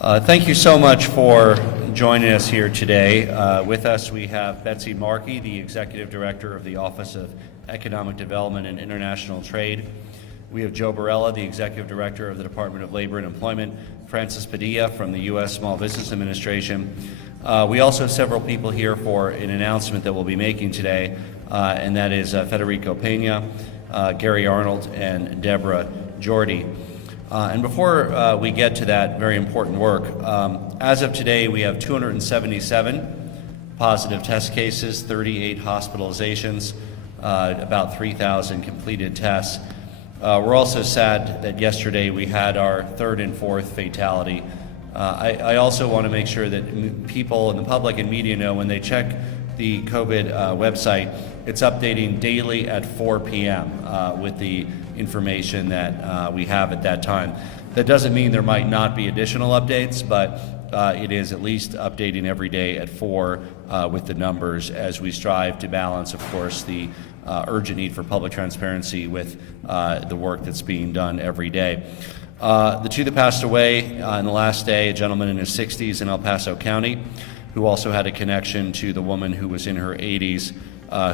Thank you so much for joining us here today. With us we have Betsy Markey, the Executive Director of the Office of Economic Development and International Trade. We have Joe Barella, the Executive Director of the Department of Labor and Employment, Francis Padilla from the U.S. Small Business Administration. We also have several people here for an announcement that we'll be making today, and that is Federico Pena, Gary Arnold, and Deborah Jordy. And before we get to that very important work, as of today we have 277 positive test cases, 38 hospitalizations, about 3,000 completed tests. We're also sad that yesterday we had our third and fourth fatality. I also want to make sure that people in the public and media know when they check the COVID website, it's updating daily at 4 p.m. With the information that we have at that time. That doesn't mean there might not be additional updates, but it is at least updating every day at 4 with the numbers as we strive to balance, of course, the urgent need for public transparency with the work that's being done every day. The two that passed away in the last day, a gentleman in his 60s in El Paso County, who also had a connection to the woman who was in her 80s,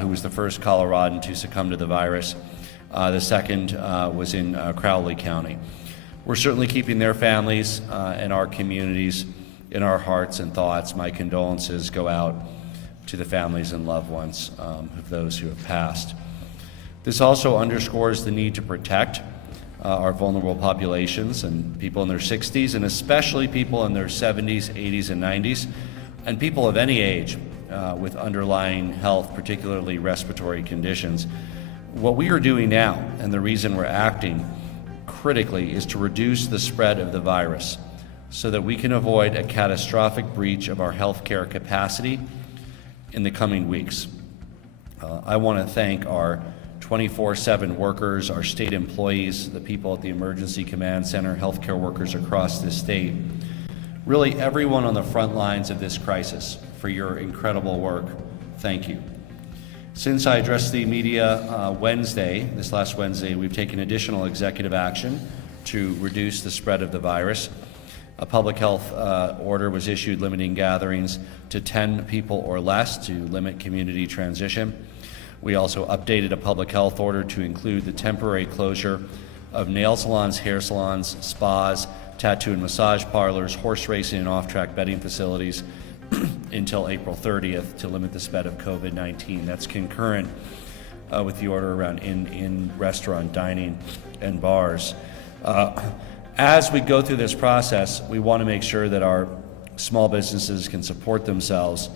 who was the first Coloradan to succumb to the virus. The second was in Crowley County. We're certainly keeping their families and our communities in our hearts and thoughts. My condolences go out to the families and loved ones of those who have passed. This also underscores the need to protect our vulnerable populations and people in their 60s, and especially people in their 70s, 80s, and 90s, and people of any age with underlying health, particularly respiratory conditions. What we are doing now, and the reason we're acting critically, is to reduce the spread of the virus so that we can avoid a catastrophic breach of our healthcare capacity in the coming weeks. I want to thank our 24/7 workers, our state employees, the people at the Emergency Command Center, healthcare workers across this state, really everyone on the front lines of this crisis for your incredible work. Thank you. Since I addressed the media this last Wednesday, we've taken additional executive action to reduce the spread of the virus. A public health order was issued limiting gatherings to 10 people or less to limit community transition. We also updated a public health order to include the temporary closure of nail salons, hair salons, spas, tattoo and massage parlors, horse racing and off-track betting facilities until April 30th to limit the spread of COVID-19. That's concurrent with the order around in-restaurant dining and bars. As we go through this process, we want to make sure that our small businesses can support themselves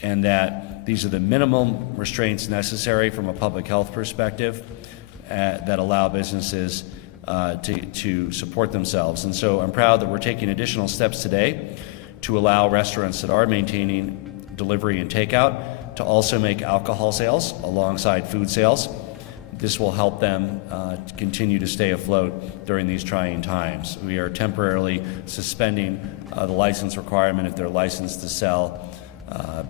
and that these are the minimum restraints necessary from a public health perspective that allow businesses to support themselves. And so I'm proud that we're taking additional steps today to allow restaurants that are maintaining delivery and takeout to also make alcohol sales alongside food sales. This will help them continue to stay afloat during these trying times. We are temporarily suspending the license requirement. If they're licensed to sell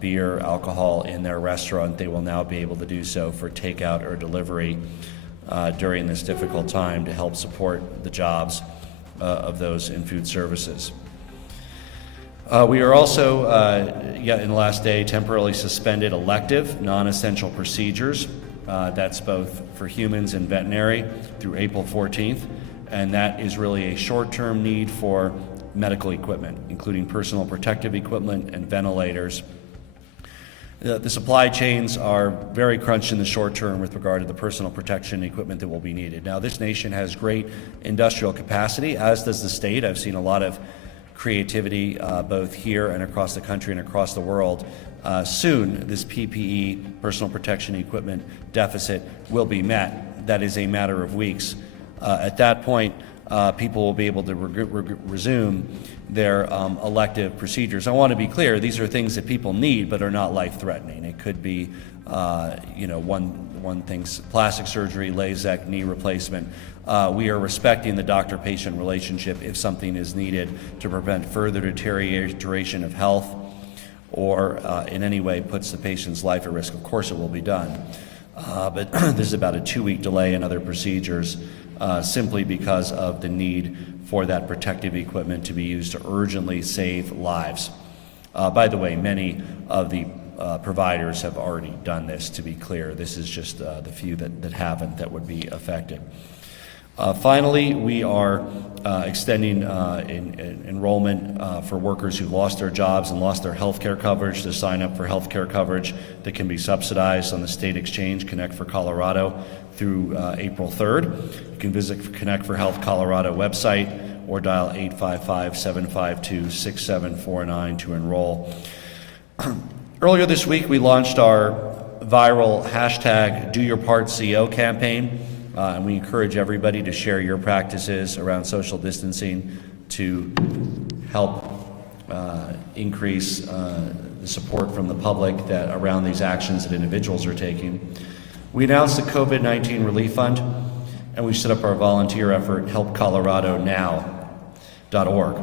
beer, alcohol in their restaurant, they will now be able to do so for takeout or delivery during this difficult time to help support the jobs of those in food services. We are also, in the last day, temporarily suspended elective, non-essential procedures. That's both for humans and veterinary through April 14th, and that is really a short-term need for medical equipment, including personal protective equipment and ventilators. The supply chains are very crunched in the short term with regard to the personal protection equipment that will be needed. Now, this nation has great industrial capacity, as does the state. I've seen a lot of creativity both here and across the country and across the world. Soon, this PPE, personal protection equipment deficit, will be met. That is a matter of weeks. At that point, people will be able to resume their elective procedures. I want to be clear, these are things that people need but are not life-threatening. It could be, one thing's plastic surgery, LASIK, knee replacement. We are respecting the doctor-patient relationship if something is needed to prevent further deterioration of health or in any way puts the patient's life at risk. Of course it will be done. But this is about a 2-week delay in other procedures simply because of the need for that protective equipment to be used to urgently save lives. By the way, many of the providers have already done this, to be clear. This is just the few that haven't that would be affected. Finally, we are extending enrollment for workers who lost their jobs and lost their health care coverage to sign up for health care coverage that can be subsidized on the state exchange Connect for Colorado through April 3rd. You can visit Connect for Health Colorado website or dial 855-752-6749 to enroll. Earlier this week, we launched our viral hashtag #DoYourPartCO campaign. And we encourage everybody to share your practices around social distancing to help increase the support from the public that around these actions that individuals are taking. We announced the COVID-19 Relief Fund, and we set up our volunteer effort, helpcoloradonow.org.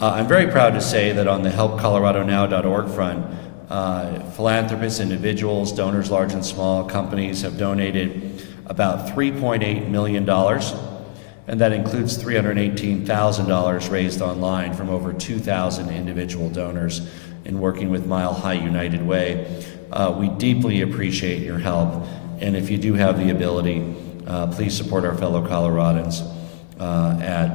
I'm very proud to say that on the helpcoloradonow.org front, philanthropists, individuals, donors large and small, companies have donated about $3.8 million, and that includes $318,000 raised online from over 2,000 individual donors in working with Mile High United Way. We deeply appreciate your help, and if you do have the ability, please support our fellow Coloradans at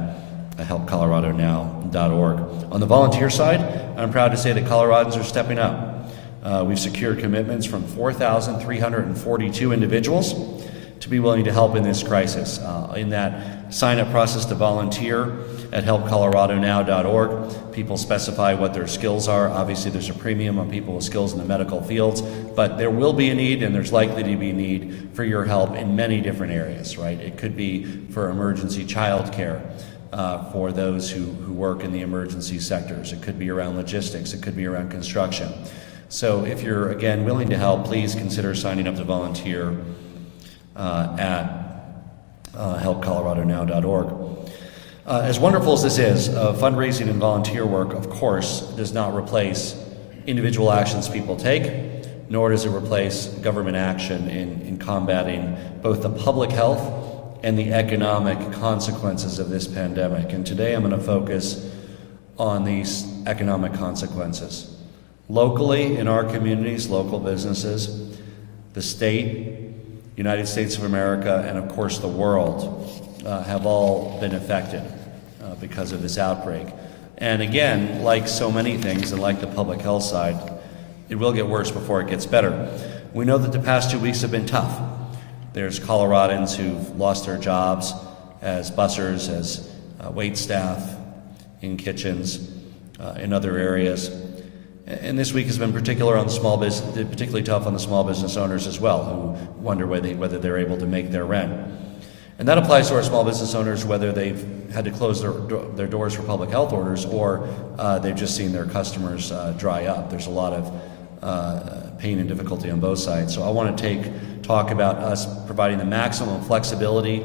helpcoloradonow.org. On the volunteer side, I'm proud to say that Coloradans are stepping up. We've secured commitments from 4,342 individuals to be willing to help in this crisis. In that sign-up process to volunteer at helpcoloradonow.org, people specify what their skills are. Obviously, there's a premium on people with skills in the medical fields, but there will be a need, and there's likely to be a need for your help in many different areas, right? It could be for emergency child care, for those who work in the emergency sectors. It could be around logistics. It could be around construction. So if you're, again, willing to help, please consider signing up to volunteer at helpcoloradonow.org. As wonderful as this is, fundraising and volunteer work, of course, does not replace individual actions people take, nor does it replace government action in combating both the public health and the economic consequences of this pandemic. And today I'm going to focus on these economic consequences. Locally, in our communities, local businesses, the state, United States of America, and of course the world have all been affected because of this outbreak. And again, like so many things, and like the public health side, it will get worse before it gets better. We know that the past 2 weeks have been tough. There's Coloradans who've lost their jobs as bussers, as wait staff, in kitchens, in other areas. And this week has been particularly tough on the small business owners as well, who wonder whether they're able to make their rent. And that applies to our small business owners, whether they've had to close their doors for public health orders or they've just seen their customers dry up. There's a lot of pain and difficulty on both sides. So I want to talk about us providing the maximum flexibility,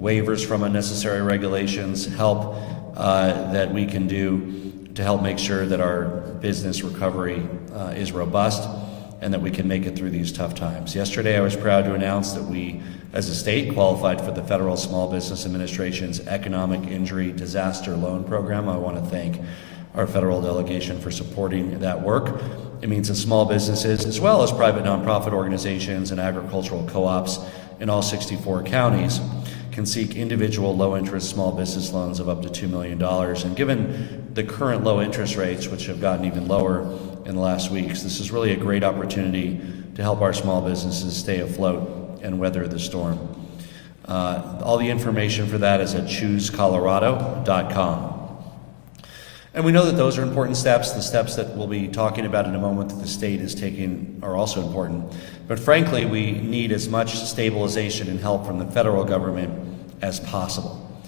waivers from unnecessary regulations, help that we can do to help make sure that our business recovery is robust and that we can make it through these tough times. Yesterday, I was proud to announce that we, as a state, qualified for the Federal Small Business Administration's Economic Injury Disaster Loan Program. I want to thank our federal delegation for supporting that work. It means that small businesses, as well as private nonprofit organizations and agricultural co-ops in all 64 counties, can seek individual low-interest small business loans of up to $2 million. And given the current low interest rates, which have gotten even lower in the last weeks, this is really a great opportunity to help our small businesses stay afloat and weather the storm. All the information for that is at choosecolorado.com. And we know that those are important steps. The steps that we'll be talking about in a moment that the state is taking are also important. But frankly, we need as much stabilization and help from the federal government as possible.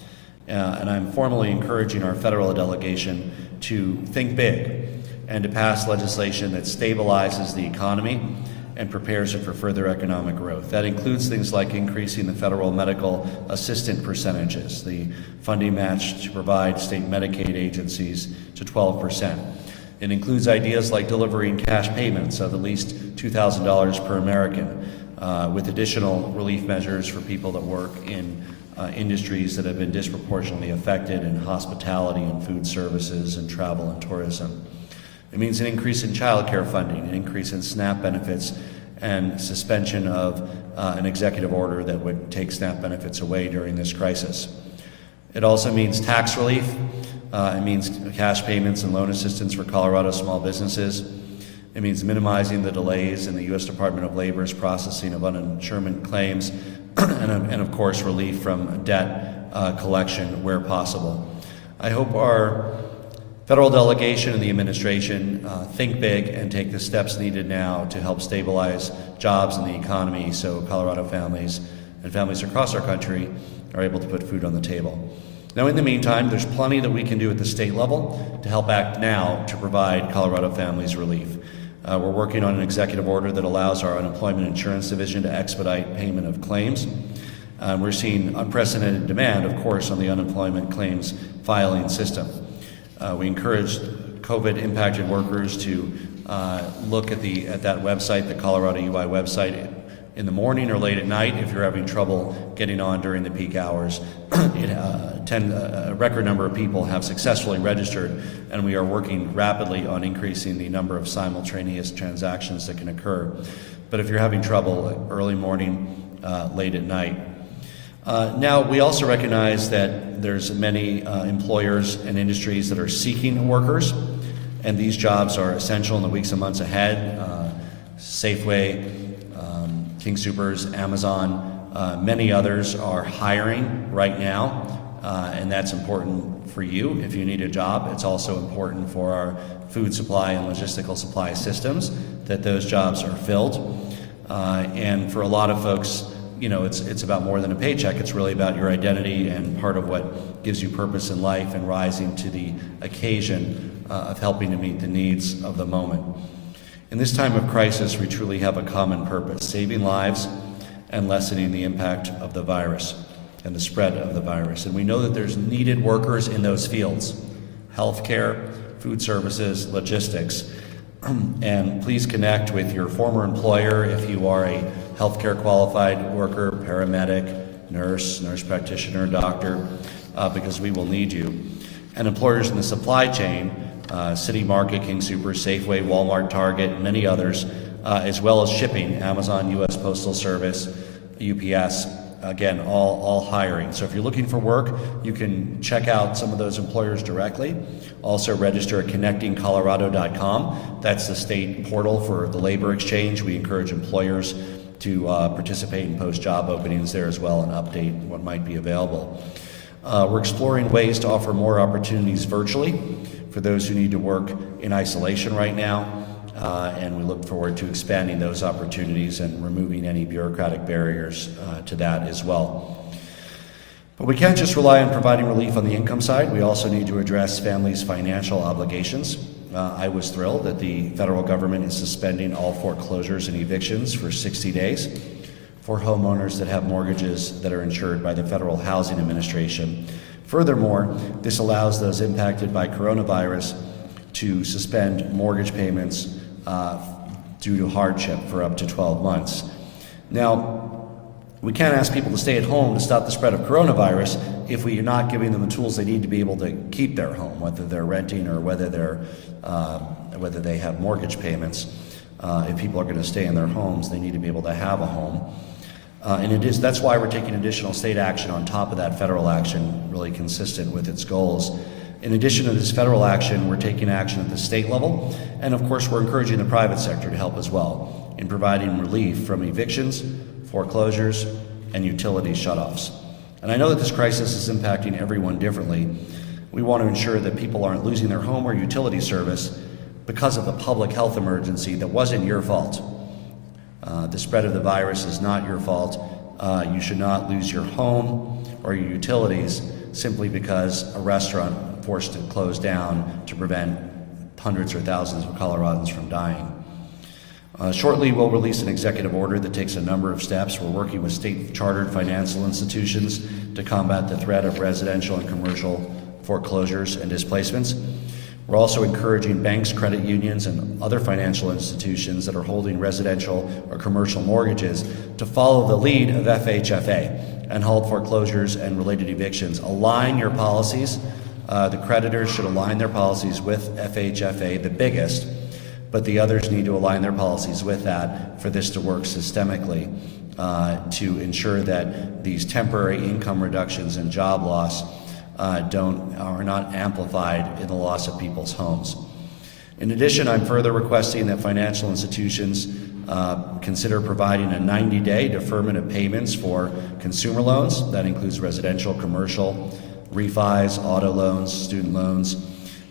And I'm formally encouraging our federal delegation to think big and to pass legislation that stabilizes the economy and prepares it for further economic growth. That includes things like increasing the federal medical assistant percentages, the funding match to provide state Medicaid agencies to 12%. It includes ideas like delivering cash payments of at least $2,000 per American, with additional relief measures for people that work in industries that have been disproportionately affected in hospitality and food services and travel and tourism. It means an increase in child care funding, an increase in SNAP benefits, and suspension of an executive order that would take SNAP benefits away during this crisis. It also means tax relief. It means cash payments and loan assistance for Colorado small businesses. It means minimizing the delays in the U.S. Department of Labor's processing of uninsurance claims, and of course relief from debt collection where possible. I hope our federal delegation and the administration think big and take the steps needed now to help stabilize jobs in the economy so Colorado families and families across our country are able to put food on the table. Now, in the meantime, there's plenty that we can do at the state level to help act now to provide Colorado families relief. We're working on an executive order that allows our unemployment insurance division to expedite payment of claims. We're seeing unprecedented demand, of course, on the unemployment claims filing system. We encourage COVID-impacted workers to look at that website, the Colorado UI website, in the morning or late at night if you're having trouble getting on during the peak hours. A record number of people have successfully registered, and we are working rapidly on increasing the number of simultaneous transactions that can occur. But if you're having trouble, early morning, late at night. Now, we also recognize that there's many employers and industries that are seeking workers, and these jobs are essential in the weeks and months ahead. Safeway, King Soopers, Amazon, many others are hiring right now, and that's important for you if you need a job. It's also important for our food supply and logistical supply systems that those jobs are filled. And for a lot of folks, you know, it's about more than a paycheck. It's really about your identity and part of what gives you purpose in life and rising to the occasion of helping to meet the needs of the moment. In this time of crisis, we truly have a common purpose: saving lives and lessening the impact of the virus and the spread of the virus. And we know that there's needed workers in those fields: healthcare, food services, logistics. And please connect with your former employer if you are a healthcare qualified worker, paramedic, nurse practitioner, doctor, because we will need you. And employers in the supply chain, City Market, King Soopers, Safeway, Walmart, Target, and many others, as well as shipping, Amazon, U.S. Postal Service, UPS, again, all hiring. So if you're looking for work, you can check out some of those employers directly. Also register at connectingcolorado.com. That's the state portal for the labor exchange. We encourage employers to participate and post job openings there as well and update what might be available. We're exploring ways to offer more opportunities virtually for those who need to work in isolation right now, and we look forward to expanding those opportunities and removing any bureaucratic barriers to that as well. But we can't just rely on providing relief on the income side. We also need to address families' financial obligations. I was thrilled that the federal government is suspending all foreclosures and evictions for 60 days for homeowners that have mortgages that are insured by the Federal Housing Administration. Furthermore, this allows those impacted by coronavirus to suspend mortgage payments due to hardship for up to 12 months. Now, we can't ask people to stay at home to stop the spread of coronavirus if we are not giving them the tools they need to be able to keep their home, whether they're renting or whether they have mortgage payments. If people are going to stay in their homes, they need to be able to have a home. And that's why we're taking additional state action on top of that federal action, really consistent with its goals. In addition to this federal action, we're taking action at the state level, and of course we're encouraging the private sector to help as well in providing relief from evictions, foreclosures, and utility shutoffs. And I know that this crisis is impacting everyone differently. We want to ensure that people aren't losing their home or utility service because of the public health emergency that wasn't your fault. The spread of the virus is not your fault. You should not lose your home or your utilities simply because a restaurant forced to close down to prevent hundreds or thousands of Coloradans from dying. Shortly, we'll release an executive order that takes a number of steps. We're working with state-chartered financial institutions to combat the threat of residential and commercial foreclosures and displacements. We're also encouraging banks, credit unions, and other financial institutions that are holding residential or commercial mortgages to follow the lead of FHFA and halt foreclosures and related evictions. Align your policies. The creditors should align their policies with FHFA, the biggest, but the others need to align their policies with that for this to work systemically to ensure that these temporary income reductions and job loss are not amplified in the loss of people's homes. In addition, I'm further requesting that financial institutions consider providing a 90-day deferment of payments for consumer loans. That includes residential, commercial, refis, auto loans, student loans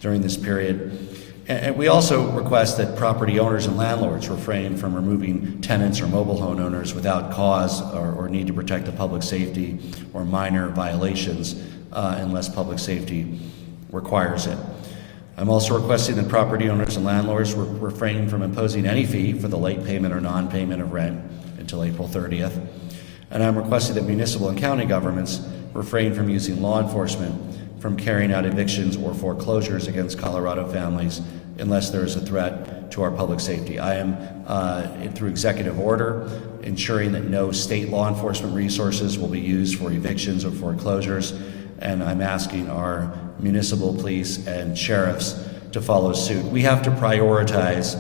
during this period. And we also request that property owners and landlords refrain from removing tenants or mobile home owners without cause or need to protect the public safety or minor violations unless public safety requires it. I'm also requesting that property owners and landlords refrain from imposing any fee for the late payment or non-payment of rent until April 30th. And I'm requesting that municipal and county governments refrain from using law enforcement from carrying out evictions or foreclosures against Colorado families unless there is a threat to our public safety. I am, through executive order, ensuring that no state law enforcement resources will be used for evictions or foreclosures, and I'm asking our municipal police and sheriffs to follow suit. We have to prioritize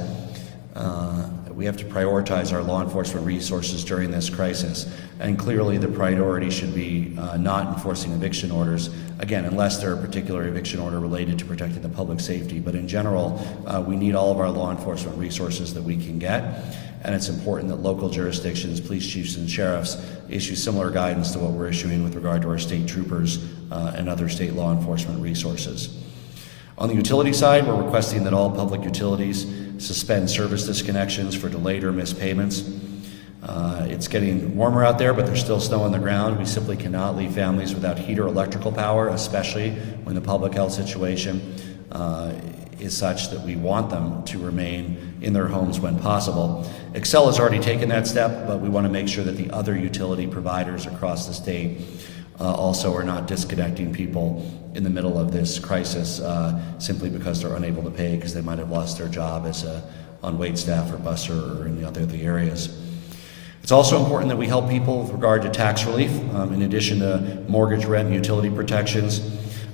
our law enforcement resources during this crisis, and clearly the priority should be not enforcing eviction orders, again, unless there are a particular eviction order related to protecting the public safety. But in general, we need all of our law enforcement resources that we can get, and it's important that local jurisdictions, police chiefs and sheriffs issue similar guidance to what we're issuing with regard to our state troopers and other state law enforcement resources. On the utility side, we're requesting that all public utilities suspend service disconnections for delayed or missed payments. It's getting warmer out there, but there's still snow on the ground. We simply cannot leave families without heat or electrical power, especially when the public health situation is such that we want them to remain in their homes when possible. Xcel has already taken that step, but we want to make sure that the other utility providers across the state also are not disconnecting people in the middle of this crisis simply because they're unable to pay because they might have lost their job as on wait staff or busser or in the other areas. It's also important that we help people with regard to tax relief. In addition to mortgage, rent, and utility protections,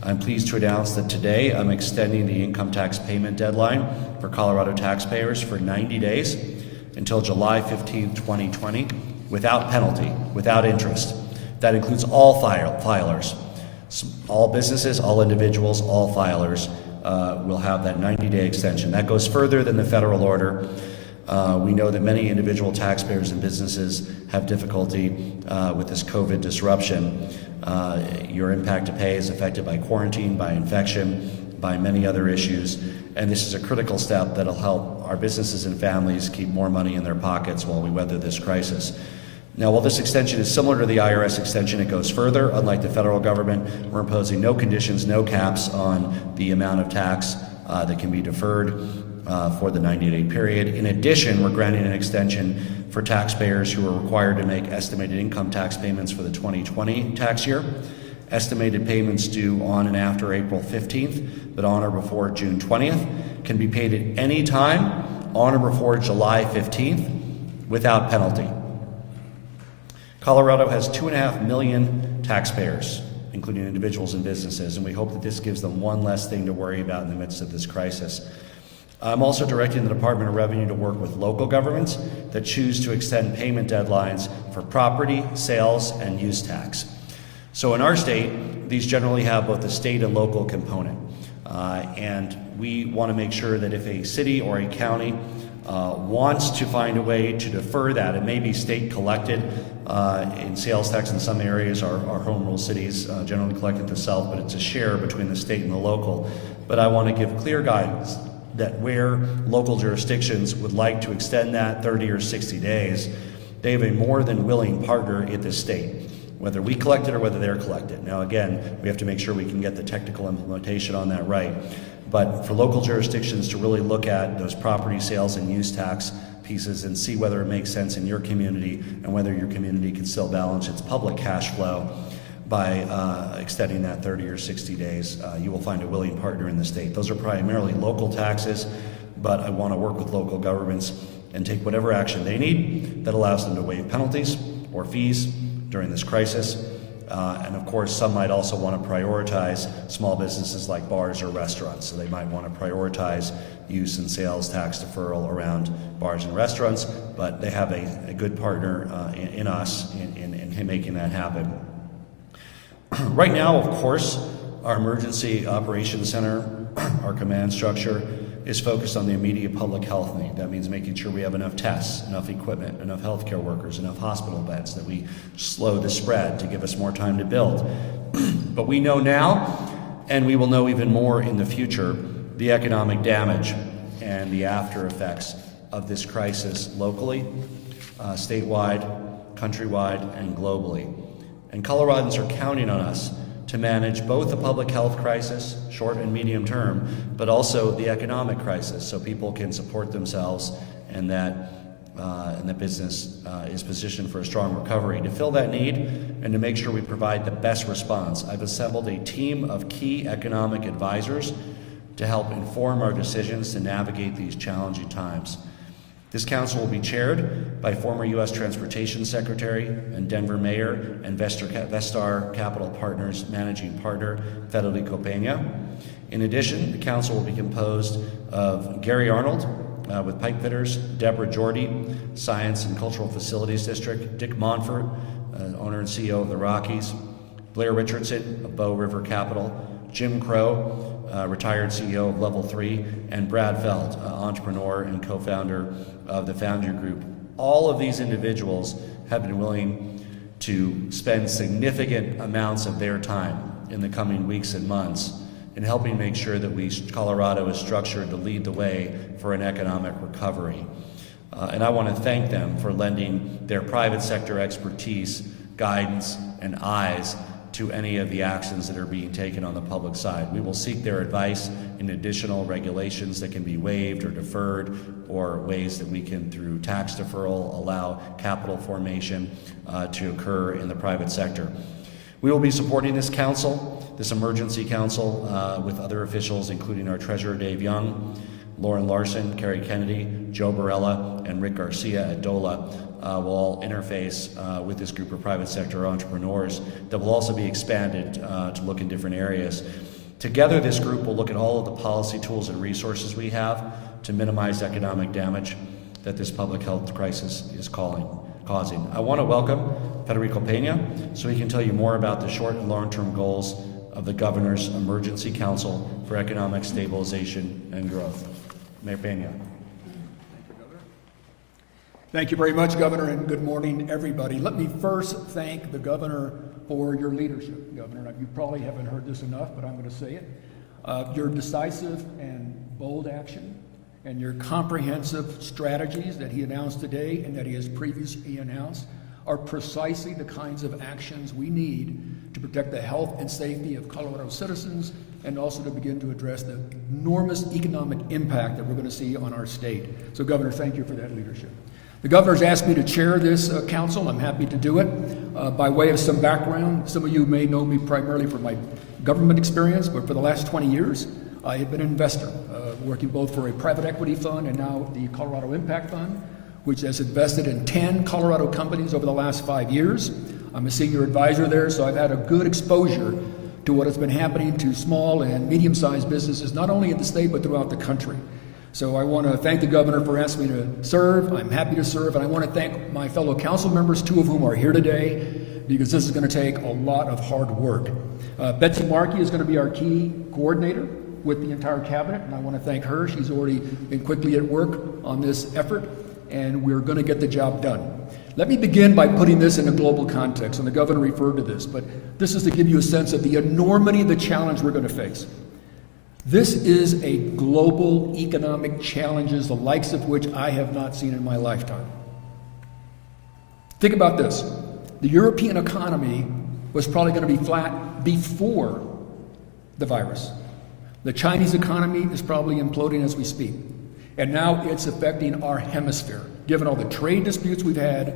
I'm pleased to announce that today I'm extending the income tax payment deadline for Colorado taxpayers for 90 days until July 15, 2020, without penalty, without interest. That includes all filers, all businesses, all individuals, all filers will have that 90-day extension. That goes further than the federal order. We know that many individual taxpayers and businesses have difficulty with this COVID disruption. Your impact to pay is affected by quarantine, by infection, by many other issues, and this is a critical step that'll help our businesses and families keep more money in their pockets while we weather this crisis. Now, while this extension is similar to the IRS extension, it goes further. Unlike the federal government, we're imposing no conditions, no caps on the amount of tax that can be deferred for the 90-day period. In addition, we're granting an extension for taxpayers who are required to make estimated income tax payments for the 2020 tax year. Estimated payments due on and after April 15th, but on or before June 20th, can be paid at any time on or before July 15th without penalty. Colorado has 2.5 million taxpayers, including individuals and businesses, and we hope that this gives them one less thing to worry about in the midst of this crisis. I'm also directing the Department of Revenue to work with local governments that choose to extend payment deadlines for property, sales, and use tax. So in our state, these generally have both a state and local component. And we want to make sure that if a city or a county wants to find a way to defer that, it may be state collected in sales tax in some areas, our home rule cities generally collect it themselves, but it's a share between the state and the local. But I want to give clear guidance that where local jurisdictions would like to extend that 30 or 60 days, they have a more than willing partner at the state, whether we collect it or whether they're collected. Now again, we have to make sure we can get the technical implementation on that right. But for local jurisdictions to really look at those property sales and use tax pieces and see whether it makes sense in your community and whether your community can still balance its public cash flow by extending that 30 or 60 days, you will find a willing partner in the state. Those are primarily local taxes, but I want to work with local governments and take whatever action they need that allows them to waive penalties or fees during this crisis. And of course, some might also want to prioritize small businesses like bars or restaurants. So they might want to prioritize use and sales tax deferral around bars and restaurants, but they have a good partner in us in making that happen. Right now, of course, our Emergency Operations Center, our command structure, is focused on the immediate public health need. That means making sure we have enough tests, enough equipment, enough healthcare workers, enough hospital beds, that we slow the spread to give us more time to build. But we know now, and we will know even more in the future, the economic damage and the after effects of this crisis locally, statewide, countrywide, and globally. And Coloradans are counting on us to manage both the public health crisis, short and medium term, but also the economic crisis, so people can support themselves and that the business is positioned for a strong recovery. To fill that need and to make sure we provide the best response, I've assembled a team of key economic advisors to help inform our decisions to navigate these challenging times. This council will be chaired by former U.S. Transportation Secretary and Denver Mayor and Vestar Capital Partners Managing Partner, Federico Peña. In addition, the council will be composed of Gary Arnold with Pipe Fitters, Deborah Jordy, Science and Cultural Facilities District, Dick Monfort, owner and CEO of the Rockies, Blair Richardson of Bow River Capital, Jim Crow, retired CEO of Level 3, and Brad Feld, entrepreneur and co-founder of the Foundry Group. All of these individuals have been willing to spend significant amounts of their time in the coming weeks and months in helping make sure that Colorado is structured to lead the way for an economic recovery. And I want to thank them for lending their private sector expertise, guidance, and eyes to any of the actions that are being taken on the public side. We will seek their advice in additional regulations that can be waived or deferred, or ways that we can, through tax deferral, allow capital formation to occur in the private sector. We will be supporting this council, this emergency council, with other officials, including our Treasurer Dave Young, Lauren Larson, Kerry Kennedy, Joe Barella, and Rick Garcia at DOLA. Will all interface with this group of private sector entrepreneurs that will also be expanded to look in different areas. Together, this group will look at all of the policy tools and resources we have to minimize economic damage that this public health crisis is causing. I want to welcome Federico Peña so he can tell you more about the short and long-term goals of the Governor's Emergency Council for Economic Stabilization and Growth. Mayor Peña. Thank you very much, Governor, and good morning, everybody. Let me first thank the Governor for your leadership, Governor. You probably haven't heard this enough, but I'm going to say it. Your decisive and bold action and your comprehensive strategies that he announced today and that he has previously announced are precisely the kinds of actions we need to protect the health and safety of Colorado citizens, and also to begin to address the enormous economic impact that we're going to see on our state. So, Governor, thank you for that leadership. The governor's asked me to chair this council. I'm happy to do it. By way of some background, some of you may know me primarily for my government experience, but for the last 20 years, I have been an investor, working both for a private equity fund and now the Colorado Impact Fund, which has invested in 10 Colorado companies over the last 5 years. I'm a senior advisor there, so I've had a good exposure to what has been happening to small and medium-sized businesses, not only in the state, but throughout the country. So I want to thank the governor for asking me to serve. I'm happy to serve, and I want to thank my fellow council members, 2 of whom are here today, because this is going to take a lot of hard work. Betsy Markey is going to be our key coordinator with the entire cabinet, and I want to thank her. She's already been quickly at work on this effort, and we're going to get the job done. Let me begin by putting this in a global context, and the governor referred to this, but this is to give you a sense of the enormity of the challenge we're going to face. This is a global economic challenges, the likes of which I have not seen in my lifetime. Think about this. The European economy was probably going to be flat before the virus. The Chinese economy is probably imploding as we speak. And now it's affecting our hemisphere, given all the trade disputes we've had.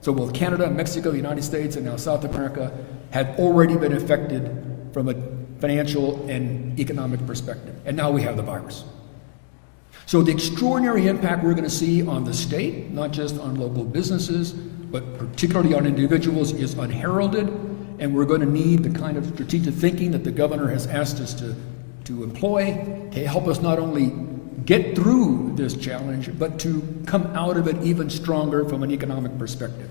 So both Canada, Mexico, the United States, and now South America have already been affected from a financial and economic perspective. And now we have the virus. So the extraordinary impact we're going to see on the state, not just on local businesses, but particularly on individuals, is unheralded and we're going to need the kind of strategic thinking that the governor has asked us to employ to help us not only get through this challenge, but to come out of it even stronger from an economic perspective.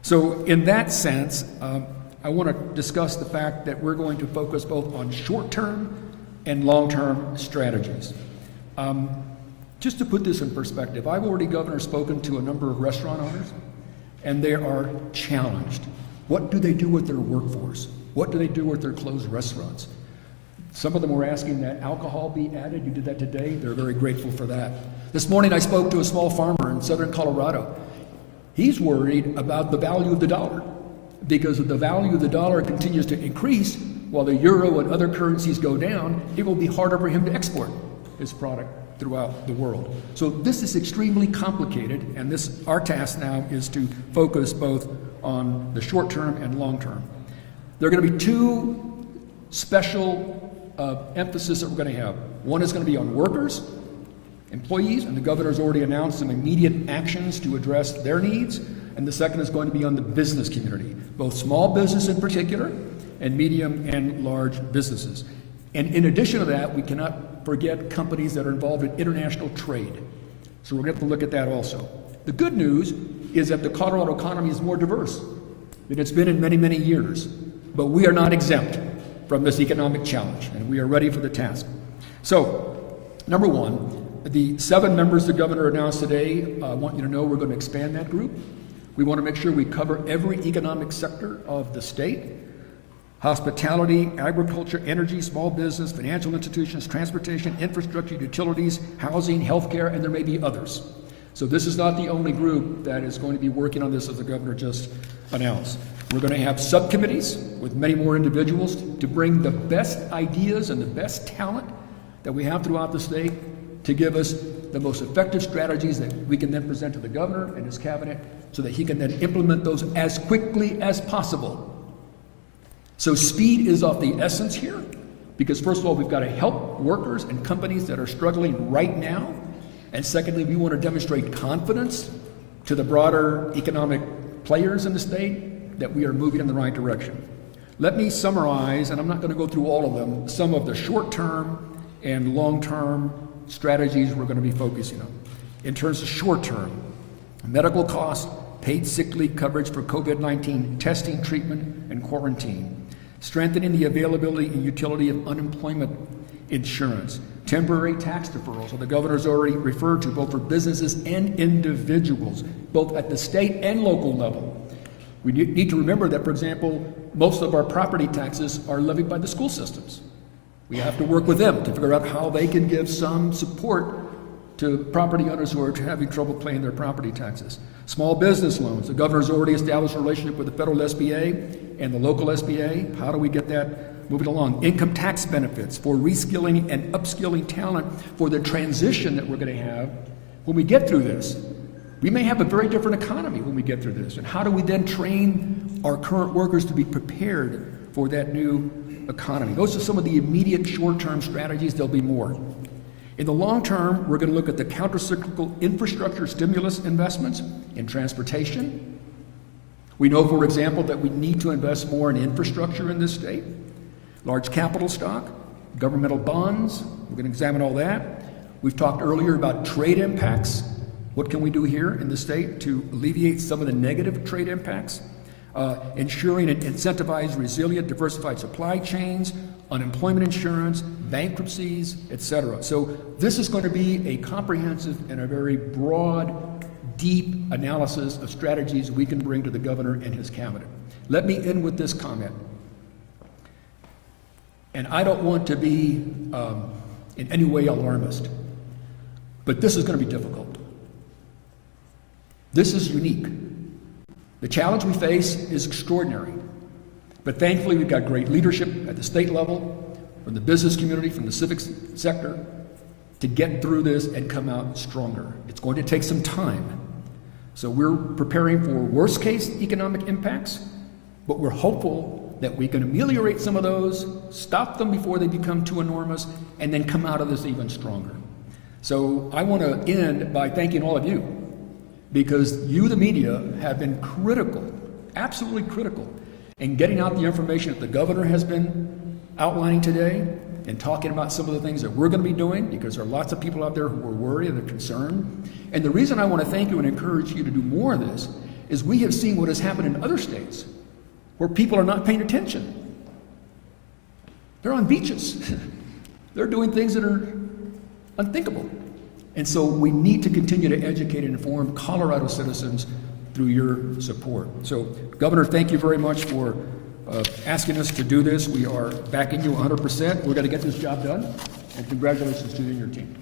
So in that sense, I want to discuss the fact that we're going to focus both on short-term and long-term strategies. Just to put this in perspective, I've already, Governor, spoken to a number of restaurant owners, and they are challenged. What do they do with their workforce? What do they do with their closed restaurants? Some of them were asking that alcohol be added. You did that today. They're very grateful for that. This morning I spoke to a small farmer in southern Colorado. He's worried about the value of the dollar, because if the value of the dollar continues to increase while the euro and other currencies go down, it will be harder for him to export his product throughout the world. So this is extremely complicated, and our task now is to focus both on the short term and long term. There are going to be two special emphasis that we're going to have. One is going to be on workers, employees, and the governor's already announced some immediate actions to address their needs. And the second is going to be on the business community, both small business in particular and medium and large businesses. And in addition to that, we cannot forget companies that are involved in international trade. So we're going to have to look at that also. The good news is that the Colorado economy is more diverse than it's been in many, many years. But we are not exempt from this economic challenge, and we are ready for the task. So, number one, the 7 members the governor announced today, I want you to know we're going to expand that group. We want to make sure we cover every economic sector of the state: hospitality, agriculture, energy, small business, financial institutions, transportation, infrastructure, utilities, housing, healthcare, and there may be others. So this is not the only group that is going to be working on this, as the governor just announced. We're going to have subcommittees with many more individuals to bring the best ideas and the best talent that we have throughout the state to give us the most effective strategies that we can then present to the governor and his cabinet so that he can then implement those as quickly as possible. So speed is of the essence here, because first of all, we've got to help workers and companies that are struggling right now. And secondly, we want to demonstrate confidence to the broader economic players in the state that we are moving in the right direction. Let me summarize, and I'm not going to go through all of them, some of the short-term and long-term strategies we're going to be focusing on. In terms of short-term, medical costs, paid sick leave coverage for COVID-19 testing, treatment, and quarantine, strengthening the availability and utility of unemployment insurance, temporary tax deferrals, so the governor's already referred to, both for businesses and individuals, both at the state and local level. We need to remember that, for example, most of our property taxes are levied by the school systems. We have to work with them to figure out how they can give some support to property owners who are having trouble paying their property taxes. Small business loans. The governor's already established a relationship with the federal SBA and the local SBA. How do we get that moving along? Income tax benefits for reskilling and upskilling talent for the transition that we're going to have when we get through this. We may have a very different economy when we get through this. And how do we then train our current workers to be prepared for that new economy? Those are some of the immediate short-term strategies. There'll be more. In the long term, we're going to look at the countercyclical infrastructure stimulus investments in transportation. We know, for example, that we need to invest more in infrastructure in this state. Large capital stock, governmental bonds, we're going to examine all that. We've talked earlier about trade impacts. What can we do here in the state to alleviate some of the negative trade impacts? Ensuring and incentivize resilient, diversified supply chains, unemployment insurance, bankruptcies, etc. So this is going to be a comprehensive and a very broad, deep analysis of strategies we can bring to the governor and his cabinet. Let me end with this comment. And I don't want to be in any way alarmist, but this is going to be difficult. This is unique. The challenge we face is extraordinary, but thankfully we've got great leadership at the state level, from the business community, from the civic sector, to get through this and come out stronger. It's going to take some time. So we're preparing for worst case economic impacts, but we're hopeful that we can ameliorate some of those, stop them before they become too enormous, and then come out of this even stronger. So I want to end by thanking all of you, because you, the media, have been critical, absolutely critical, and getting out the information that the governor has been outlining today and talking about some of the things that we're going to be doing, because there are lots of people out there who are worried and they're concerned. And the reason I want to thank you and encourage you to do more of this is we have seen what has happened in other states where people are not paying attention. They're on beaches. They're doing things that are unthinkable. And so we need to continue to educate and inform Colorado citizens through your support. So, Governor, thank you very much for asking us to do this. We are backing you 100%. We're going to get this job done. And congratulations to you and your team.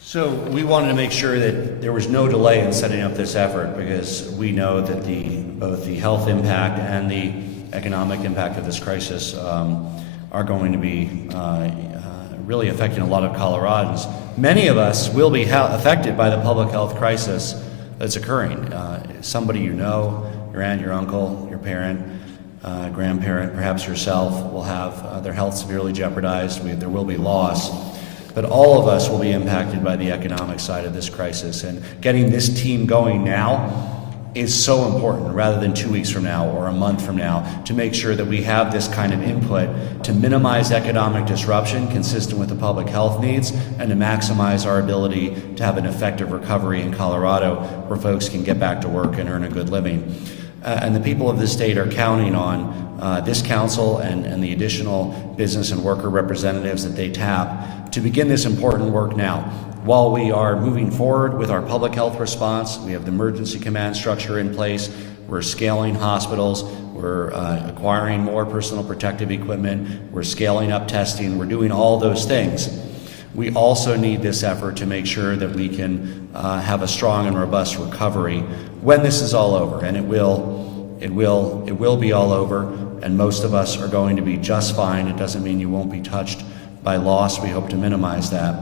So we wanted to make sure that there was no delay in setting up this effort, because we know that both the health impact and the economic impact of this crisis are going to be really affecting a lot of Coloradans. Many of us will be affected by the public health crisis that's occurring. Somebody you know, your aunt, your uncle, your parent, grandparent, perhaps yourself, will have their health severely jeopardized. There will be loss. But all of us will be impacted by the economic side of this crisis. And getting this team going now is so important, rather than 2 weeks from now or a month from now, to make sure that we have this kind of input to minimize economic disruption consistent with the public health needs, and to maximize our ability to have an effective recovery in Colorado where folks can get back to work and earn a good living. And the people of the state are counting on this council and the additional business and worker representatives that they tap to begin this important work now. While we are moving forward with our public health response, we have the emergency command structure in place, we're scaling hospitals, we're acquiring more personal protective equipment, we're scaling up testing, we're doing all those things. We also need this effort to make sure that we can have a strong and robust recovery when this is all over, and it will be all over, and most of us are going to be just fine. It doesn't mean you won't be touched by loss. We hope to minimize that.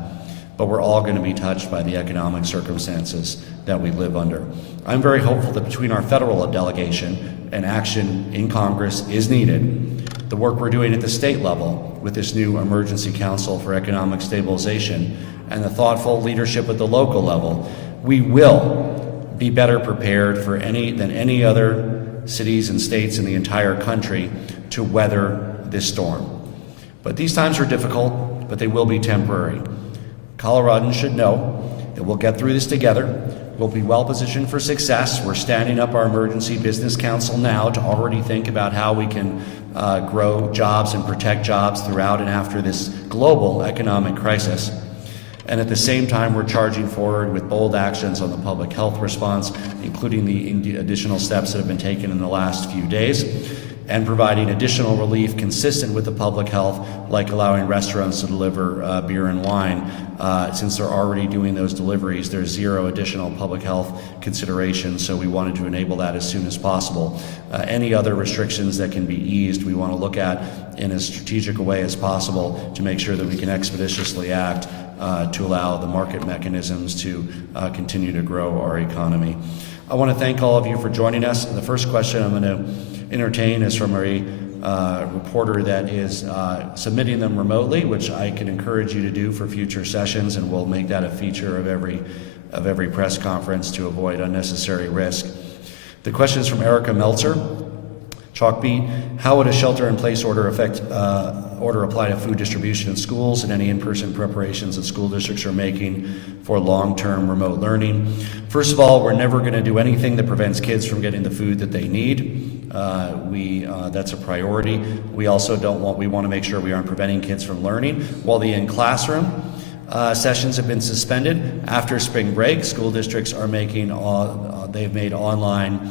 But we're all going to be touched by the economic circumstances that we live under. I'm very hopeful that between our federal delegation and action in Congress is needed, the work we're doing at the state level with this new Emergency Council for Economic Stabilization, and the thoughtful leadership at the local level, we will be better prepared than any other cities and states in the entire country to weather this storm. But these times are difficult, but they will be temporary. Coloradans should know that we'll get through this together. We'll be well positioned for success. We're standing up our Emergency Business Council now to already think about how we can grow jobs and protect jobs throughout and after this global economic crisis. And at the same time, we're charging forward with bold actions on the public health response, including the additional steps that have been taken in the last few days, and providing additional relief consistent with the public health, like allowing restaurants to deliver beer and wine. Since they're already doing those deliveries, there's zero additional public health considerations, so we wanted to enable that as soon as possible. Any other restrictions that can be eased, we want to look at in as strategic a way as possible to make sure that we can expeditiously act to allow the market mechanisms to continue to grow our economy. I want to thank all of you for joining us. The first question I'm going to entertain is from a reporter that is submitting them remotely, which I can encourage you to do for future sessions, and we'll make that a feature of every press conference to avoid unnecessary risk. The question is from Erica Meltzer. Chalkbeat, how would a shelter-in-place order apply to food distribution in schools and any in-person preparations that school districts are making for long-term remote learning? First of all, we're never going to do anything that prevents kids from getting the food that they need. That's a priority. We also we want to make sure we aren't preventing kids from learning. While the in-classroom sessions have been suspended after spring break, school districts are they've made online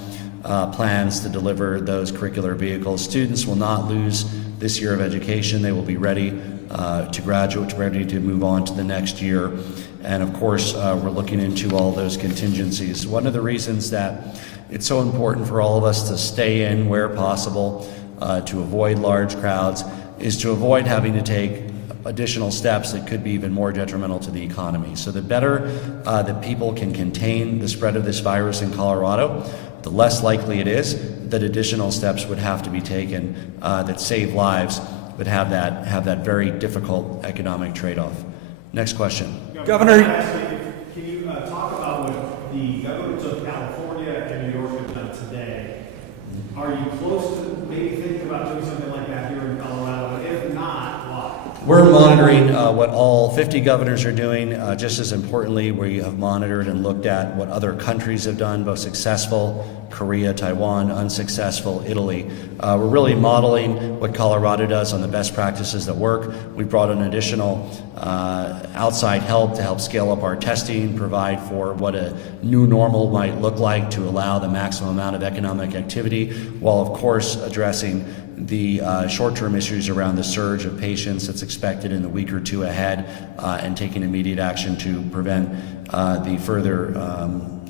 plans to deliver those curricular vehicles. Students will not lose this year of education. They will be ready to graduate, ready to move on to the next year. And of course, we're looking into all those contingencies. One of the reasons that it's so important for all of us to stay in where possible, to avoid large crowds, is to avoid having to take additional steps that could be even more detrimental to the economy. So the better that people can contain the spread of this virus in Colorado, the less likely it is that additional steps would have to be taken that save lives, but have that very difficult economic trade-off. Next question. Governor, can you talk about what the governments of California and New York have done today we're monitoring what all 50 governors are doing. Just as importantly, we have monitored and looked at what other countries have done, both successful, Korea, Taiwan, unsuccessful, Italy. We're really modeling what Colorado does on the best practices that work. We brought in additional outside help to help scale up our testing, provide for what a new normal might look like to allow the maximum amount of economic activity, while of course addressing the short-term issues around the surge of patients that's expected in the week or two ahead, and taking immediate action to prevent the further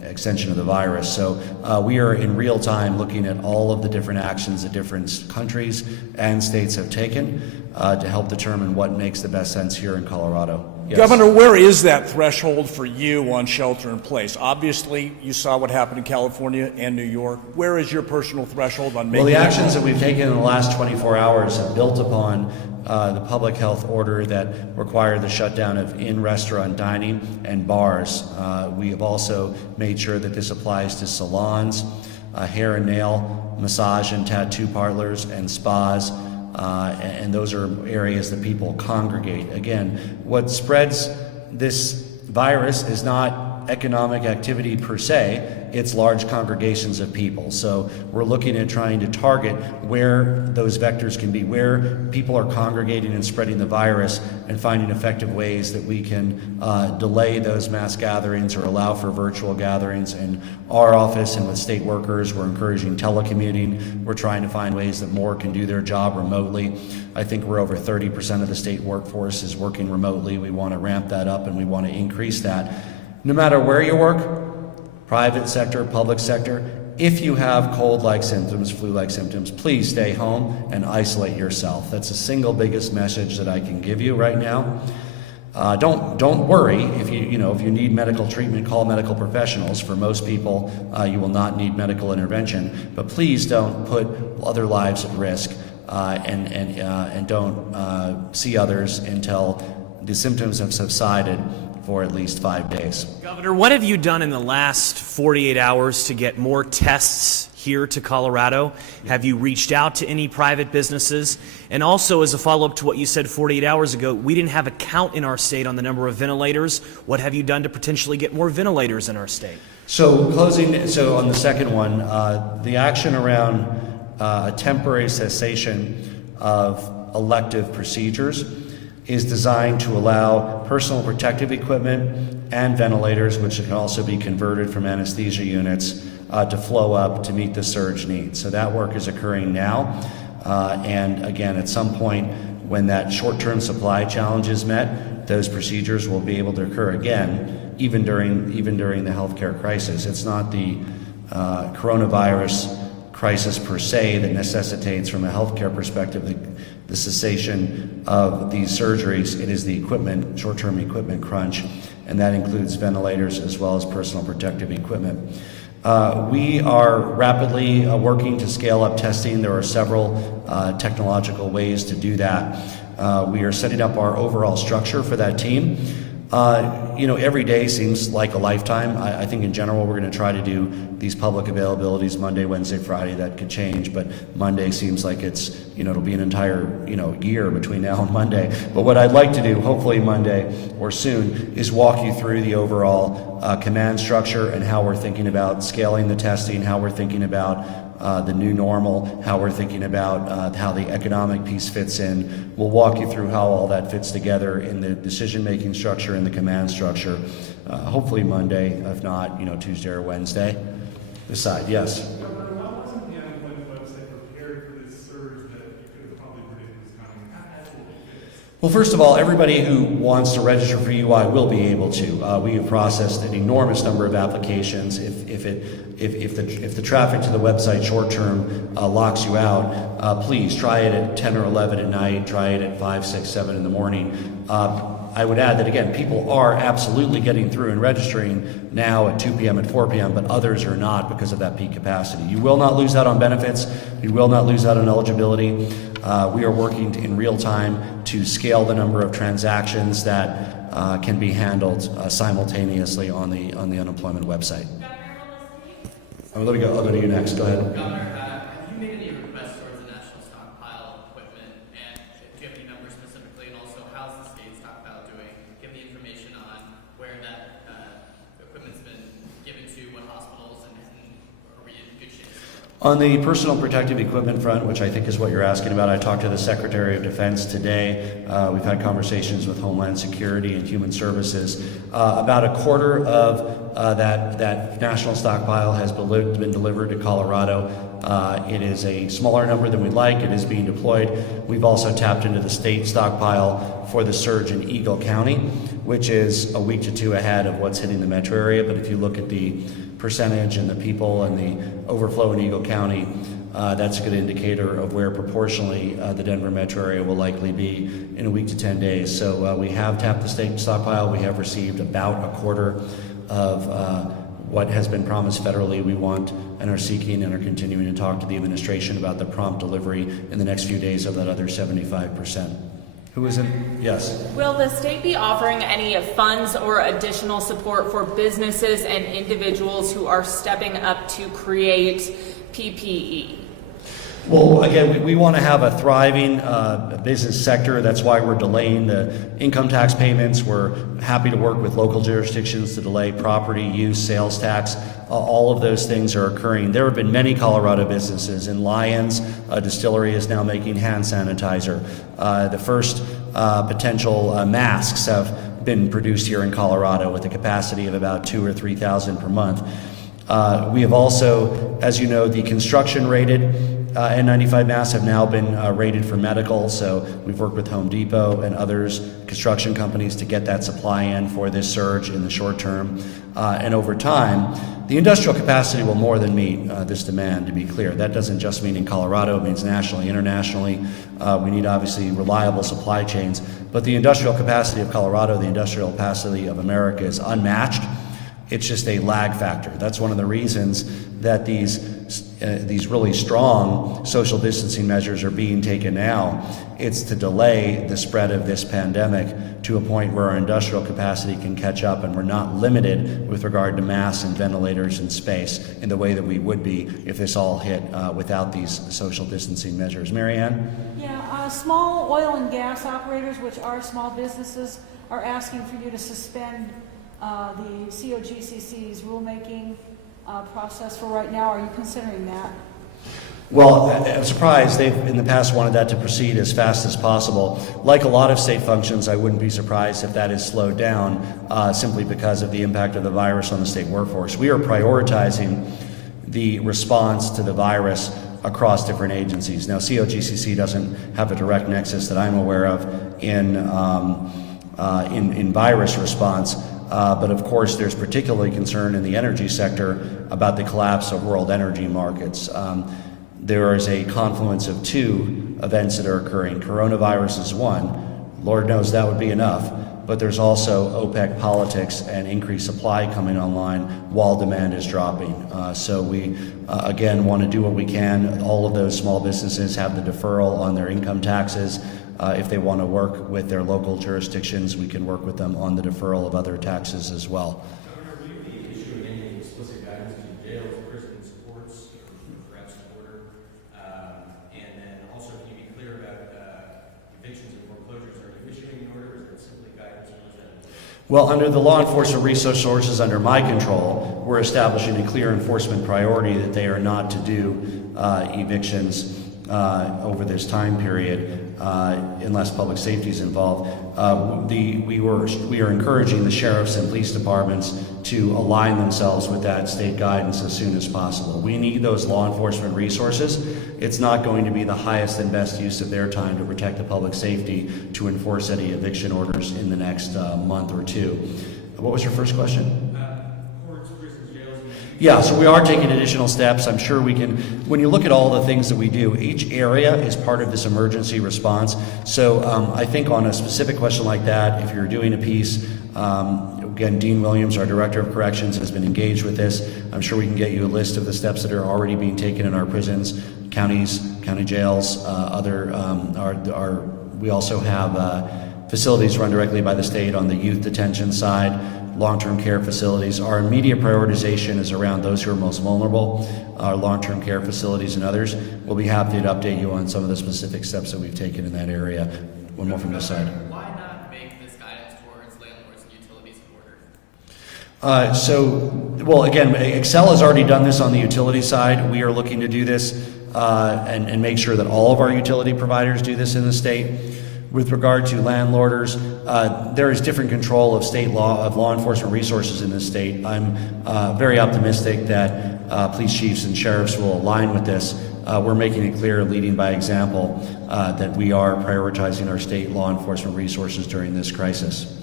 extension of the virus. So we are in real time looking at all of the different actions that different countries and states have taken to help determine what makes the best sense here in Colorado. Yes. Governor, where is that threshold for you on shelter in place? Obviously, you saw what happened in California and New York. Where is your personal threshold on making? Well, the actions that we've taken in the last 24 hours have built upon the public health order that required the shutdown of in-restaurant dining and bars. We have also made sure that this applies to salons, hair and nail, massage and tattoo parlors, and spas. And those are areas that people congregate. Again, what spreads this virus is not economic activity per se, it's large congregations of people. So we're looking at trying to target where those vectors can be, where people are congregating and spreading the virus, and finding effective ways that we can delay those mass gatherings or allow for virtual gatherings. In our office and with state workers, we're encouraging telecommuting. We're trying to find ways that more can do their job remotely. I think we're over 30% of the state workforce is working remotely. We want to ramp that up and we want to increase that. No matter where you work, private sector, public sector, if you have cold-like symptoms, flu-like symptoms, please stay home and isolate yourself. That's the single biggest message that I can give you right now. Don't worry if you need medical treatment, call medical professionals. For most people, you will not need medical intervention, but please don't put other lives at risk, and don't see others until the symptoms have subsided for at least 5 days. Governor, what have you done in the last 48 hours to get more tests here to Colorado? Have you reached out to any private businesses? And also, as a follow-up to what you said 48 hours ago, we didn't have a count in our state on the number of ventilators. What have you done to potentially get more ventilators in our state? So on the second one, the action around a temporary cessation of elective procedures is designed to allow personal protective equipment and ventilators, which can also be converted from anesthesia units, to flow up to meet the surge needs. So that work is occurring now. And again, at some point when that short-term supply challenge is met, those procedures will be able to occur again, even during the healthcare crisis. It's not the coronavirus crisis per se that necessitates, from a healthcare perspective, the cessation of these surgeries. It is the equipment, short-term equipment crunch, and that includes ventilators as well as personal protective equipment. We are rapidly working to scale up testing. There are several technological ways to do that. We are setting up our overall structure for that team. Every day seems like a lifetime. I think in general we're going to try to do these public availabilities Monday, Wednesday, Friday. That could change, but Monday seems like it'll be an entire, year between now and Monday. But what I'd like to do, hopefully Monday or soon, is walk you through the overall command structure and how we're thinking about scaling the testing, how we're thinking about the new normal, how we're thinking about how the economic piece fits in. We'll walk you through how all that fits together in the decision-making structure and the command structure. Hopefully Monday, if not, Tuesday or Wednesday. Decide, yes. Governor, why wasn't the unemployment website prepared for this surge that you could have probably predicted was coming? How will it fix? Well, first of all, everybody who wants to register for UI will be able to. We have processed an enormous number of applications. If the traffic to the website short term locks you out, please try it at 10 or 11 at night. Try it at 5, 6, 7 in the morning. I would add that, again, people are absolutely getting through and registering now at 2 p.m. and 4 p.m., but others are not because of that peak capacity. You will not lose out on benefits. You will not lose out on eligibility. We are working in real time to scale the number of transactions that can be handled simultaneously on the unemployment website. I'll go to you next. Go ahead. Governor, have you made any requests towards the national stockpile of equipment? And do you have any numbers specifically? And also, how's On the personal protective equipment front, which I think is what you're asking about, I talked to the Secretary of Defense today. We've had conversations with Homeland Security and Human Services. About a quarter of that national stockpile has been delivered to Colorado. It is a smaller number than we'd like. It is being deployed. We've also tapped into the state stockpile for the surge in Eagle County, which is a week to two ahead of what's hitting the metro area. But if you look at the percentage and the people and the overflow in Eagle County, that's a good indicator of where proportionally the Denver metro area will likely be in a week to 10 days. So we have tapped the state stockpile. We have received about a quarter of what has been promised federally. We want and are seeking and are continuing to talk to the administration about the prompt delivery in the next few days of that other 75%. Who is in? Yes. Will the state be offering any funds or additional support for businesses and individuals who are stepping up to create PPE? Well, again, we want to have a thriving business sector. That's why we're delaying the income tax payments. We're happy to work with local jurisdictions to delay property use, sales tax. All of those things are occurring. There have been many Colorado businesses. In Lyons, a distillery is now making hand sanitizer. The first potential masks have been produced here in Colorado with a capacity of about 2,000 or 3,000 per month. We have also, as you know, the construction-rated N95 masks have now been rated for medical, so we've worked with Home Depot and others, construction companies, to get that supply in for this surge in the short term. And over time, the industrial capacity will more than meet this demand, to be clear. That doesn't just mean in Colorado, it means nationally, internationally. We need, obviously, reliable supply chains. But the industrial capacity of Colorado, the industrial capacity of America is unmatched. It's just a lag factor. That's one of the reasons that these really strong social distancing measures are being taken now. It's to delay the spread of this pandemic to a point where our industrial capacity can catch up and we're not limited with regard to masks and ventilators and space in the way that we would be if this all hit without these social distancing measures. Mary Ann? Yeah, small oil and gas operators, which are small businesses, are asking for you to suspend the COGCC's rulemaking process for right now. Are you considering that? Well, I'm surprised. They've in the past wanted that to proceed as fast as possible. Like a lot of state functions, I wouldn't be surprised if that is slowed down simply because of the impact of the virus on the state workforce. We are prioritizing the response to the virus across different agencies. Now, COGCC doesn't have a direct nexus that I'm aware of in virus response. But of course, there's particularly concern in the energy sector about the collapse of world energy markets. There is a confluence of two events that are occurring. Coronavirus is one. Lord knows that would be enough. But there's also OPEC politics and increased supply coming online while demand is dropping. So we, again, want to do what we can. All of those small businesses have the deferral on their income taxes. If they want to work with their local jurisdictions, we can work with them on the deferral of other taxes as well. Governor, will you be issuing any explicit guidance to jails, prisons, courts, perhaps order? And then also, can you be clear about evictions and foreclosures? Are you issuing an order, or is it simply guidance presented? Well, under the law enforcement resources under my control, we're establishing a clear enforcement priority that they are not to do evictions over this time period. Unless public safety is involved. We are encouraging the sheriffs and police departments to align themselves with that state guidance as soon as possible. We need those law enforcement resources. It's not going to be the highest and best use of their time to protect the public safety to enforce any eviction orders in the next month or two. What was your first question? Yeah, so we are taking additional steps. I'm sure we can, when you look at all the things that we do, each area is part of this emergency response. So I think on a specific question like that, if you're doing a piece, again, Dean Williams, our Director of Corrections, has been engaged with this. I'm sure we can get you a list of the steps that are already being taken in our prisons, counties, county jails, we also have facilities run directly by the state on the youth detention side, long-term care facilities. Our immediate prioritization is around those who are most vulnerable, our long-term care facilities and others. We'll be happy to update you on some of the specific steps that we've taken in that area. One more from this side. Why not make this guidance towards landlords and utilities and orders? Well, again, Excel has already done this on the utility side. We are looking to do this and make sure that all of our utility providers do this in the state. With regard to landlorders, there is different control of state law, of law enforcement resources in this state. I'm very optimistic that police chiefs and sheriffs will align with this. We're making it clear, leading by example, that we are prioritizing our state law enforcement resources during this crisis.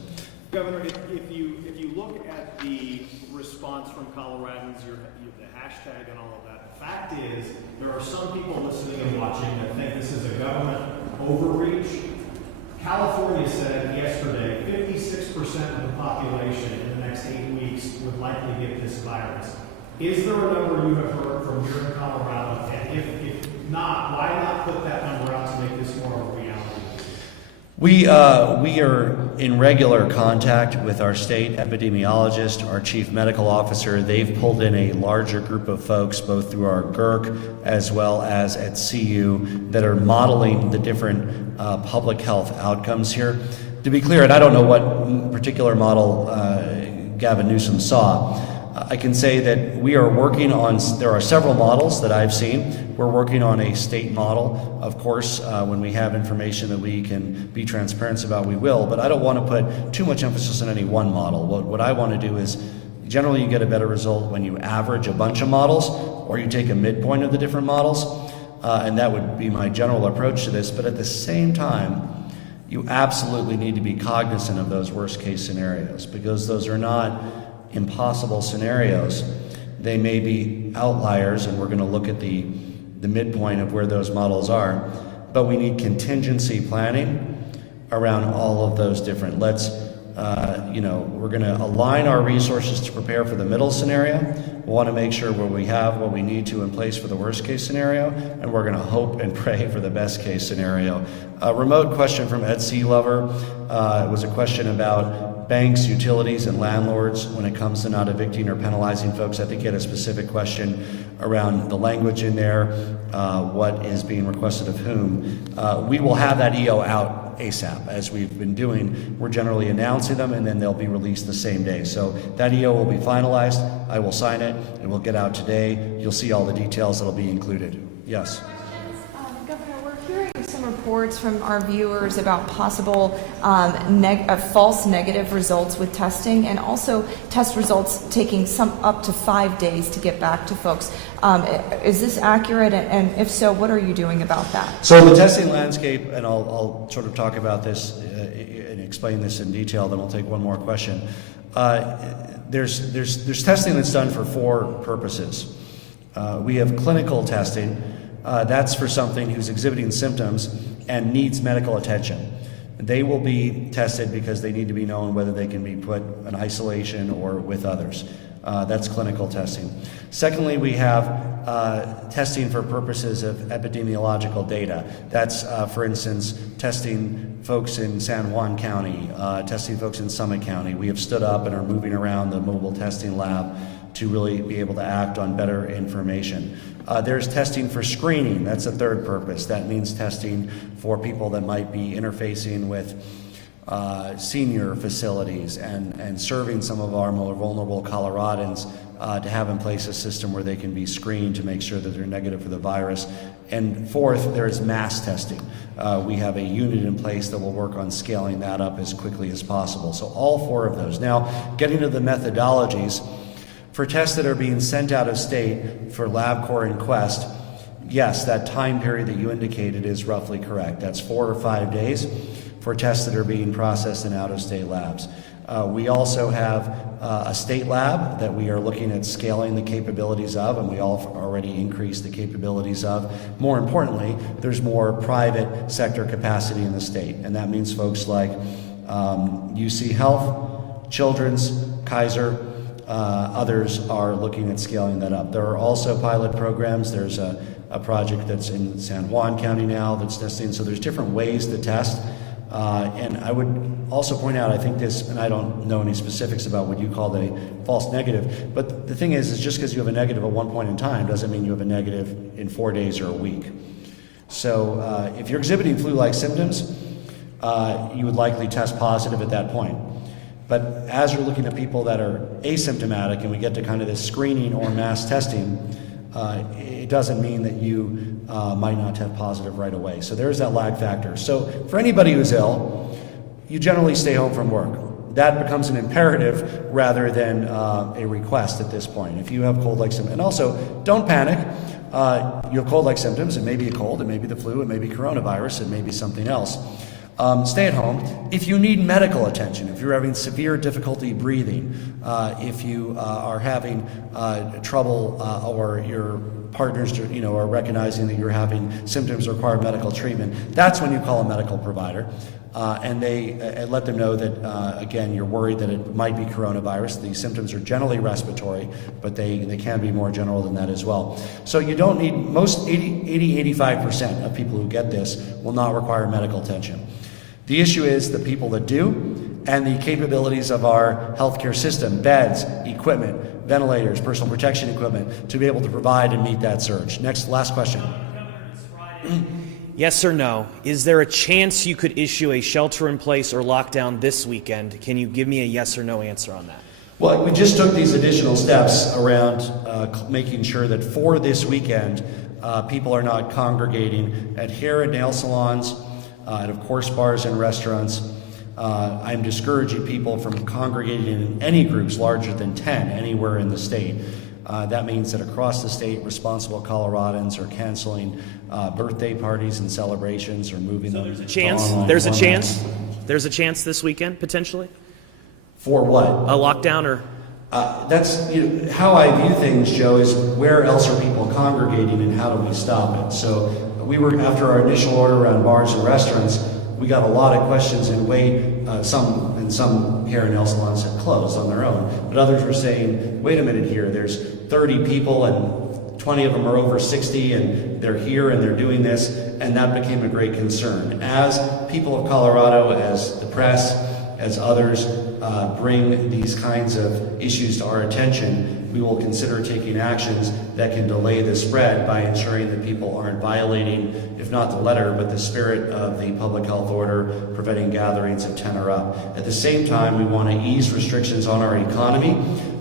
Governor, if you look at the response from Coloradans, the hashtag and all of that, the fact is there are some people listening and watching that think this is a government overreach. California said yesterday 56% of the population in the next 8 weeks would likely get this virus. Is there a number you have heard from here in Colorado? And if not, why not put that number out to make this more of a reality? We are in regular contact with our state epidemiologist, our chief medical officer. They've pulled in a larger group of folks, both through our GERC as well as at CU, that are modeling the different public health outcomes here. To be clear, and I don't know what particular model Gavin Newsom saw, I can say that we are working on, there are several models that I've seen. We're working on a state model. Of course, when we have information that we can be transparent about, we will, but I don't want to put too much emphasis on any one model. What I want to do is, generally you get a better result when you average a bunch of models, or you take a midpoint of the different models, and that would be my general approach to this. But at the same time, you absolutely need to be cognizant of those worst case scenarios, because those are not impossible scenarios. They may be outliers, and we're going to look at the midpoint of where those models are, but we need contingency planning around all of those different. We're going to align our resources to prepare for the middle scenario. We want to make sure where we have what we need to in place for the worst case scenario, and we're going to hope and pray for the best case scenario. A remote question from Ed C. Lover. It was a question about banks, utilities, and landlords when it comes to not evicting or penalizing folks. I think he had a specific question around the language in there, what is being requested of whom. We will have that EO out ASAP, as we've been doing. We're generally announcing them, and then they'll be released the same day. So that EO will be finalized. I will sign it. It will get out today. You'll see all the details that'll be included. Yes. Governor, we're hearing some reports from our viewers about possible false negative results with testing, and also test results taking up to 5 days to get back to folks. Is this accurate? And if so, what are you doing about that? So the testing landscape, and I'll sort of talk about this and explain this in detail, then I'll take one more question. There's testing that's done for 4 purposes. We have clinical testing. That's for something who's exhibiting symptoms and needs medical attention. They will be tested because they need to be known whether they can be put in isolation or with others. That's clinical testing. Secondly, we have testing for purposes of epidemiological data. That's, for instance, testing folks in San Juan County, testing folks in Summit County. We have stood up and are moving around the mobile testing lab to really be able to act on better information. There's testing for screening. That's a third purpose. That means testing for people that might be interfacing with senior facilities and serving some of our more vulnerable Coloradans to have in place a system where they can be screened to make sure that they're negative for the virus. And fourth, there's mass testing. We have a unit in place that will work on scaling that up as quickly as possible. So all 4 of those. Now, getting to the methodologies, for tests that are being sent out of state for LabCorp and Quest, yes, that time period that you indicated is roughly correct. That's 4 or 5 days for tests that are being processed in out-of-state labs. We also have a state lab that we are looking at scaling the capabilities of, and we already increased the capabilities of. More importantly, there's more private sector capacity in the state, and that means folks like UC Health, Children's, Kaiser, others are looking at scaling that up. There are also pilot programs. There's a project that's in San Juan County now that's testing. So there's different ways to test. And I would also point out, I think this, and I don't know any specifics about what you call a false negative, but the thing is just because you have a negative at one point in time doesn't mean you have a negative in 4 days or a week. So if you're exhibiting flu-like symptoms, you would likely test positive at that point. But as you're looking at people that are asymptomatic and we get to kind of this screening or mass testing, it doesn't mean that you might not have positive right away. So there's that lag factor. So for anybody who's ill, you generally stay home from work. That becomes an imperative rather than a request at this point. If you have cold-like symptoms, and also don't panic. You have cold-like symptoms. It may be a cold, it may be the flu, it may be coronavirus, it may be something else. Stay at home. If you need medical attention, if you're having severe difficulty breathing, if you are having trouble or your partners are recognizing that you're having symptoms that require medical treatment, that's when you call a medical provider. And they let them know that, again, you're worried that it might be coronavirus. The symptoms are generally respiratory, but they can be more general than that as well. So you don't need, most 85% of people who get this will not require medical attention. The issue is the people that do, and the capabilities of our healthcare system, beds, equipment, ventilators, personal protection equipment, to be able to provide and meet that surge. Last question. Yes or no? Is there a chance you could issue a shelter-in-place or lockdown this weekend? Can you give me a yes or no answer on that? Well, we just took these additional steps around making sure that for this weekend, people are not congregating at hair and nail salons, and of course bars and restaurants. I'm discouraging people from congregating in any groups larger than 10 anywhere in the state. That means that across the state, responsible Coloradans are canceling birthday parties and celebrations or moving them. There's a chance. There's a chance. There's a chance this weekend potentially. For what? A lockdown or? That's how I view things, Joe. Is where else are people congregating and how do we stop it? So we were, after our initial order around bars and restaurants, we got a lot of questions and some hair and nail salons had closed on their own, but others were saying, wait a minute here, there's 30 people and 20 of them are over 60 and they're here and they're doing this, and that became a great concern. As people of Colorado, as the press, as others bring these kinds of issues to our attention, we will consider taking actions that can delay the spread by ensuring that people aren't violating, if not the letter, but the spirit of the public health order preventing gatherings of 10 or up. At the same time, we want to ease restrictions on our economy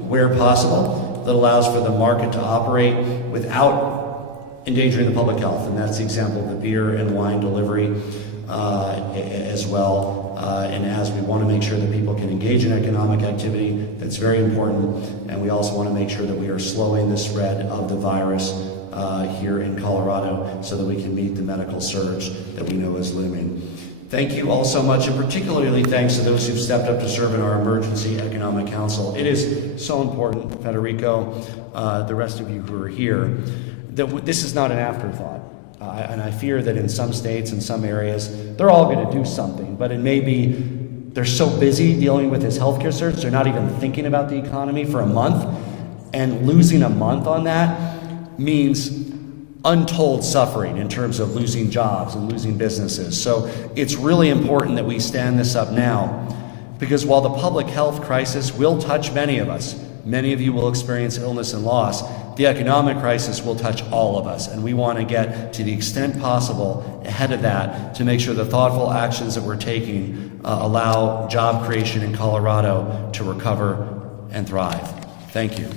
where possible that allows for the market to operate without endangering the public health. And that's the example of the beer and wine delivery as well. And as we want to make sure that people can engage in economic activity, that's very important. And we also want to make sure that we are slowing the spread of the virus here in Colorado so that we can meet the medical surge that we know is looming. Thank you all so much, and particularly thanks to those who've stepped up to serve in our Emergency Economic Council. It is so important, Federico, the rest of you who are here, that this is not an afterthought. And I fear that in some states, in some areas, they're all going to do something, but it may be they're so busy dealing with this healthcare surge, they're not even thinking about the economy for a month, and losing a month on that means untold suffering in terms of losing jobs and losing businesses. So it's really important that we stand this up now, because while the public health crisis will touch many of us, many of you will experience illness and loss, the economic crisis will touch all of us, and we want to get, to the extent possible, ahead of that to make sure the thoughtful actions that we're taking allow job creation in Colorado to recover and thrive. Thank you.